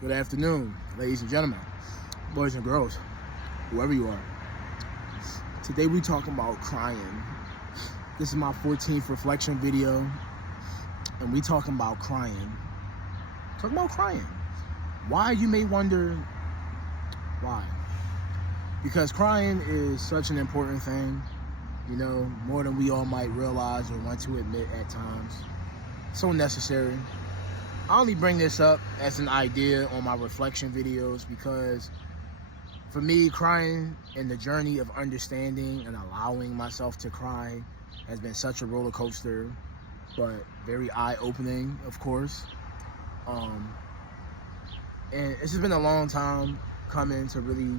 Good afternoon, ladies and gentlemen, boys and girls, whoever you are. Today we talking about crying. This is my 14th reflection video, and we talking about crying. Talking about crying. Why, you may wonder, why? Because crying is such an important thing, more than we all might realize or want to admit at times. So necessary. I only bring this up as an idea on my reflection videos because for me, crying and the journey of understanding and allowing myself to cry has been such a roller coaster, but very eye-opening, of course. And it's just been a long time coming to really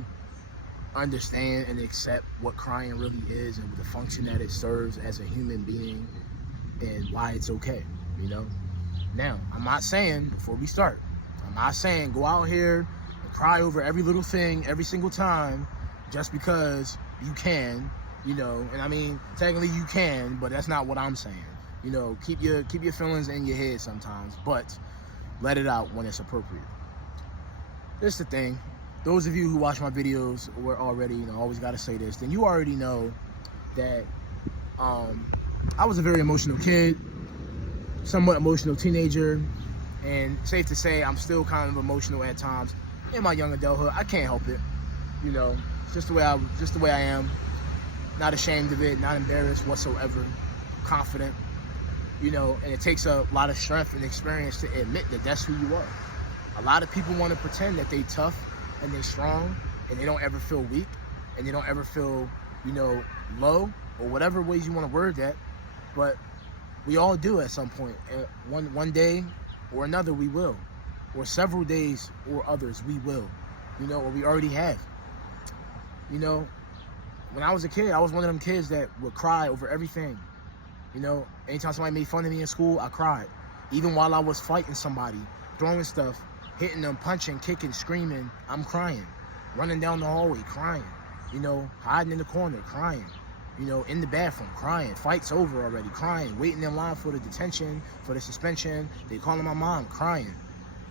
understand and accept what crying really is and the function that it serves as a human being and why it's okay, Now, I'm not saying, before we start, I'm not saying go out here and cry over every little thing every single time just because you can, and I mean, technically you can, but that's not what I'm saying. Keep your feelings in your head sometimes, but let it out when it's appropriate. This is the thing. Those of you who watch my videos were already, always got to say this, then you already know that I was a very emotional kid, somewhat emotional teenager, and safe to say I'm still kind of emotional at times in my young adulthood. I can't help it, it's just the way I am. Not ashamed of it, not embarrassed whatsoever, confident, and it takes a lot of strength and experience to admit that that's who you are. A lot of people want to pretend that they tough and they strong and they don't ever feel weak and they don't ever feel, low, or whatever ways you want to word that, but we all do at some point. One day or another we will, or several days or others we will, or we already have. When I was a kid, I was one of them kids that would cry over everything. Anytime somebody made fun of me in school, I cried. Even while I was fighting somebody, throwing stuff, hitting them, punching, kicking, screaming, I'm crying. Running down the hallway, crying. Hiding in the corner, crying. In the bathroom, crying. Fight's over already, crying. Waiting in line for the detention, for the suspension. They calling my mom, crying.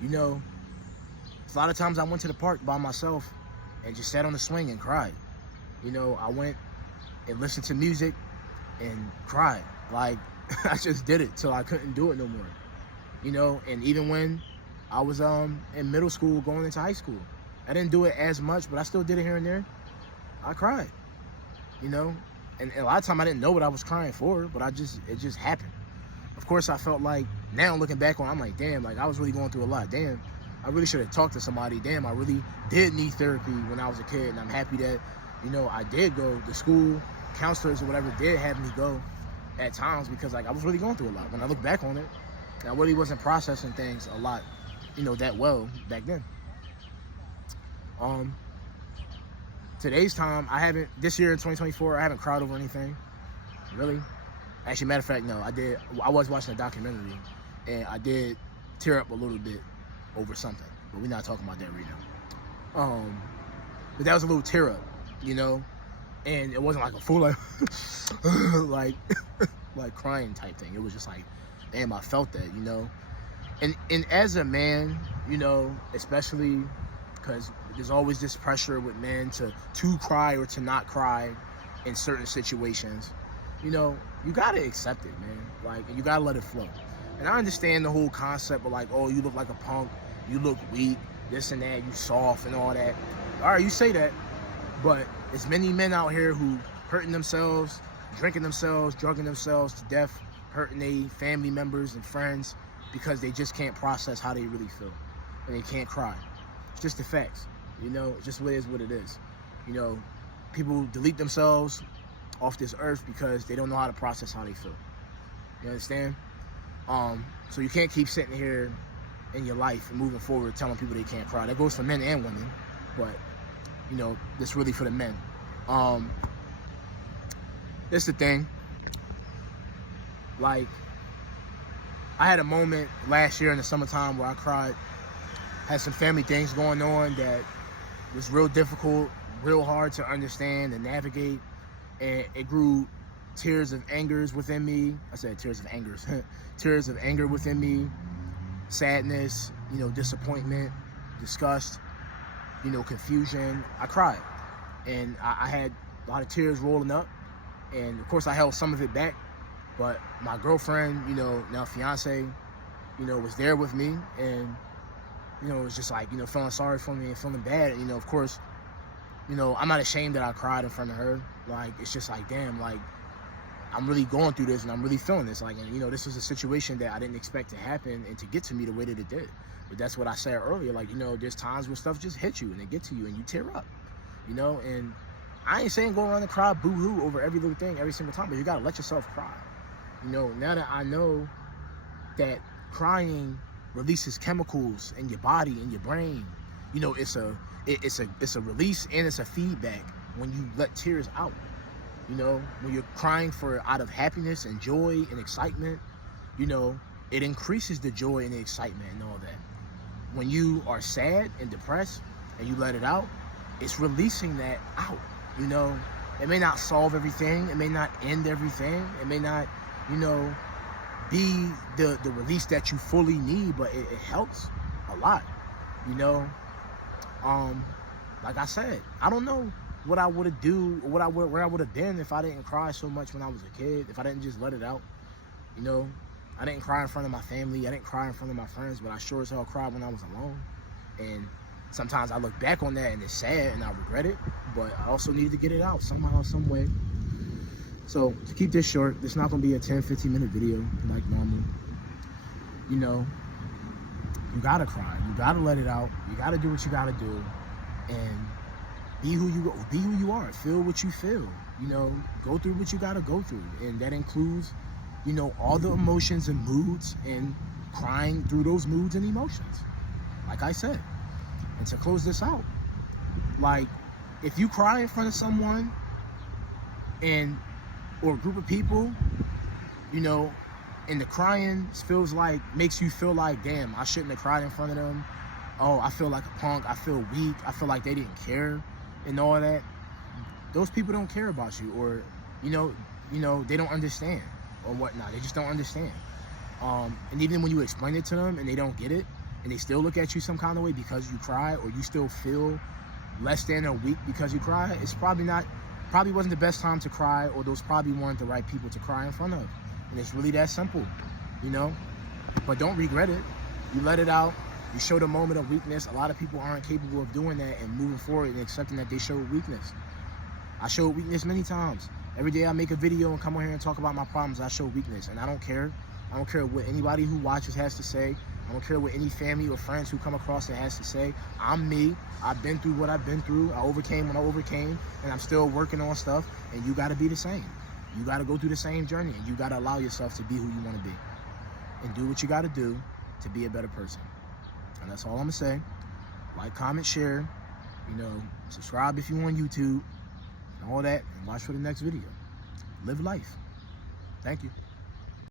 A lot of times I went to the park by myself and just sat on the swing and cried. I went and listened to music and cried. Like, I just did it till I couldn't do it no more. And even when I was in middle school going into high school, I didn't do it as much, but I still did it here and there. I cried, and a lot of time I didn't know what I was crying for, but it just happened. Of course, I felt like, now looking back on it, I'm like, damn, like I was really going through a lot. Damn, I really should have talked to somebody. Damn, I really did need therapy when I was a kid, and I'm happy that, I did go to school. Counselors or whatever did have me go at times because like I was really going through a lot. When I look back on it, I really wasn't processing things a lot, that well back then. Today's time, this year in 2024, I haven't cried over anything, really. Actually, matter of fact, no, I did. I was watching a documentary, and I did tear up a little bit over something, but we're not talking about that right now. But that was a little tear up, and it wasn't like a full like crying type thing. It was just like, damn, I felt that, And as a man, especially because there's always this pressure with men to cry or to not cry in certain situations, you gotta accept it, man. Like, you gotta let it flow. And I understand the whole concept of like, oh, you look like a punk, you look weak, this and that, you soft and all that. All right, you say that, but there's many men out here who hurting themselves, drinking themselves, drugging themselves to death, hurting their family members and friends because they just can't process how they really feel and they can't cry. It's just the facts, it's just what it is. People delete themselves off this earth because they don't know how to process how they feel. You understand? So you can't keep sitting here in your life and moving forward telling people they can't cry. That goes for men and women, but that's really for the men. This is the thing. Like, I had a moment last year in the summertime where I cried. Had some family things going on that was real difficult, real hard to understand and navigate, and it grew tears of angers within me. I said tears of angers. Tears of anger within me, sadness, disappointment, disgust, you know, confusion. I cried, and I had a lot of tears rolling up, and of course I held some of it back, but my girlfriend, you know, now fiance, you know, was there with me, and you know, it was just like, you know, feeling sorry for me and feeling bad. You know, of course, you know, I'm not ashamed that I cried in front of her. Like, it's just like, damn, like, I'm really going through this and I'm really feeling this. Like, and you know, this was a situation that I didn't expect to happen and to get to me the way that it did. But that's what I said earlier. Like, you know, there's times when stuff just hits you and it gets to you and you tear up, you know. And I ain't saying go around and cry boo-hoo over every little thing every single time, but you gotta let yourself cry. You know, now that I know that crying releases chemicals in your body and your brain, you know, it's a release and it's a feedback when you let tears out. You know, when you're crying out of happiness and joy and excitement, you know, it increases the joy and the excitement and all that. When you are sad and depressed and you let it out, it's releasing that out. You know, it may not solve everything, it may not end everything, it may not, you know, be the release that you fully need, but it helps a lot, you know. Like I said, I don't know what I would have where I would have been if I didn't cry so much when I was a kid, if I didn't just let it out. You know, I didn't cry in front of my family, I didn't cry in front of my friends, but I sure as hell cried when I was alone. And sometimes I look back on that and it's sad and I regret it, but I also needed to get it out somehow, some way. So to keep this short, it's not gonna be a 10-15 minute video like normal. You know, you gotta cry, you gotta let it out, you gotta do what you gotta do, and be who you are, feel what you feel, you know, go through what you gotta go through. And that includes, you know, all the emotions and moods and crying through those moods and emotions, like I said. And to close this out, like, if you cry in front of someone or a group of people, you know, and the crying makes you feel like, damn, I shouldn't have cried in front of them. Oh, I feel like a punk, I feel weak, I feel like they didn't care and all that. Those people don't care about you, or, you know, they don't understand or whatnot. They just don't understand. And even when you explain it to them and they don't get it, and they still look at you some kind of way because you cry, or you still feel less than or weak because you cry, it's probably wasn't the best time to cry, or those probably weren't the right people to cry in front of. And it's really that simple, you know. But don't regret it. You let it out. You showed a moment of weakness. A lot of people aren't capable of doing that and moving forward and accepting that they showed weakness. I showed weakness many times. Every day I make a video and come on here and talk about my problems, I show weakness, and I don't care. I don't care what anybody who watches has to say. I don't care what any family or friends who come across it has to say. I'm me. I've been through what I've been through. I overcame what I overcame, and I'm still working on stuff, and you gotta be the same. You gotta go through the same journey, and you gotta allow yourself to be who you wanna be. And do what you gotta do to be a better person. And that's all I'm gonna say. Like, comment, share, you know, subscribe if you on YouTube, and all that, and watch for the next video. Live life. Thank you.